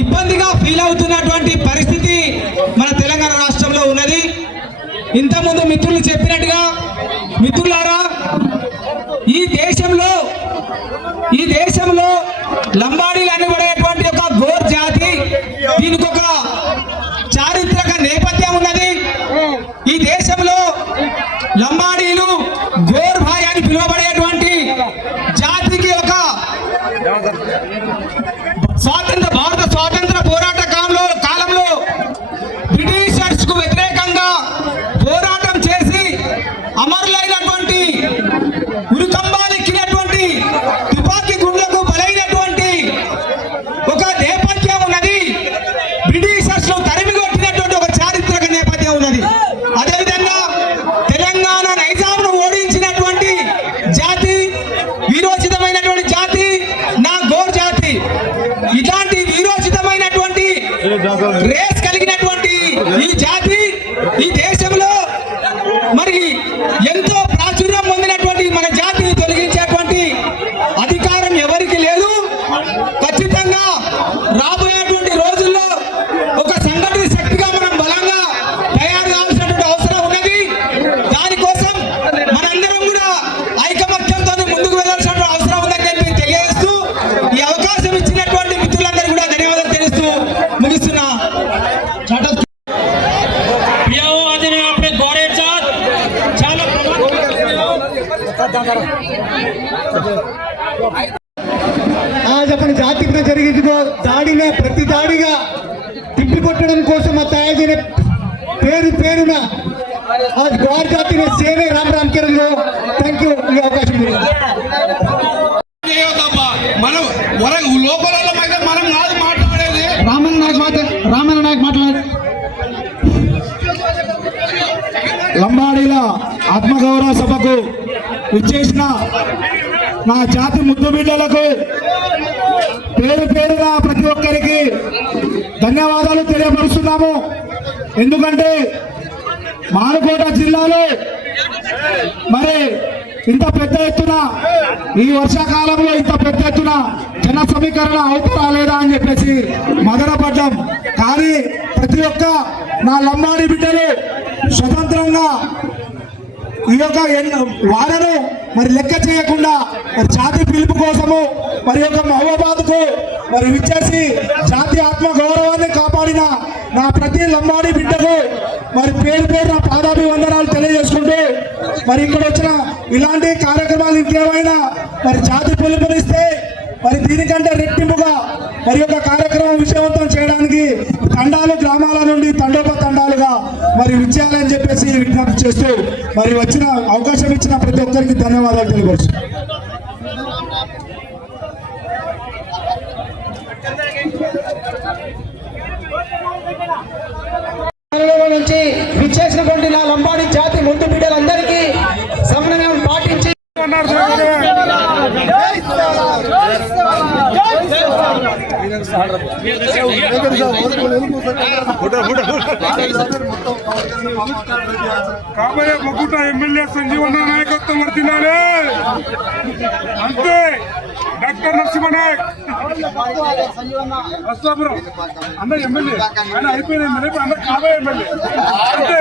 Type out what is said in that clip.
ఇబ్బందిగా ఫీల్ అవుతున్నటువంటి పరిస్థితి మన తెలంగాణ రాష్ట్రంలో ఉన్నది. ఇంతకుముందు మిత్రులు చెప్పినట్టుగా మిత్రులారా ఈ దేశంలో ఈ దేశంలో లంబాడీలు అనబడేటువంటి ఒక గోర్ జాతి దీనికి ఒక చారిత్రక నేపథ్యం ఉన్నది. ఈ దేశంలో లంబాడి स्वातंत्र भारत स्वातंत्र। చెప్పండి జాతిపై జరిగింది దాడినే ప్రతి దాడిగా తిప్పి కొట్టడం కోసం ఆ తయారు పేరు పేరున ఆ ద్వార సేవే రామ్ రామ్ కిరణ్ థ్యాంక్ యూ ఈ అవకాశం మనం లోపల మనం మాట్లాడేది. రామన్న నాయక్ మాట రామన్న నాయక్ మాట్లాడే లంబాడీల ఆత్మగౌరవ సభకు విచ్చేసిన నా జాతి ముద్దు బిడ్డలకు పేరు పేరున ప్రతి ఒక్కరికి ధన్యవాదాలు తెలియపరుస్తున్నాము. ఎందుకంటే మానుకోట జిల్లాలో మరి ఇంత పెద్ద ఎత్తున ఈ వర్షాకాలంలో ఇంత పెద్ద ఎత్తున జన సమీకరణ అవుతారా లేదా అని చెప్పేసి మదనపడ్డాం. కానీ ప్రతి ఒక్క నా లంబాడి బిడ్డలు స్వతంత్రంగా ఈ యొక్క ఎన్- మరి లెక్క చేయకుండా మరి జాతి పిలుపు కోసము మరి యొక్క మహబూబాద్ మరి విచ్చేసి జాతి ఆత్మ గౌరవాన్ని కాపాడిన నా ప్రతి లంబాడి బిడ్డకు మరి పేరు పేరు నా పాదాభివందనాలు తెలియజేసుకుంటూ మరి ఇక్కడ వచ్చిన ఇలాంటి కార్యక్రమాలు ఇంకేమైనా మరి జాతి పిలుపునిస్తే మరి దీనికంటే రెట్టింపుగా మరి యొక్క కార్యక్రమం విజయవంతం చేయడానికి తండాలు గ్రామాల నుండి తండోప తండాలుగా మరి చెప్పేసి విజ్ఞప్తి చేస్తూ మరి వచ్చిన అవకాశం ఇచ్చిన ప్రతి ఒక్కరికి ధన్యవాదాలు తెలియవచ్చు నుంచి విచ్చేసినటువంటి నా లంబాడి జాతి ముందు బిడ్డలందరికీ సమన్వయం పాటించి కాబోయే మొక్కుట ఎమ్మెల్యే సంజీవన్న నాయకత్వం వర్తిల్లాలి. అంతే. డాక్టర్ నరసింహనాయక్. వస్తాపురం అందరు ఎమ్మెల్యే. ఆయన అయిపోయిన ఎమ్మెల్యే ఇప్పుడు అందరు కాబోయే ఎమ్మెల్యే. అంతే.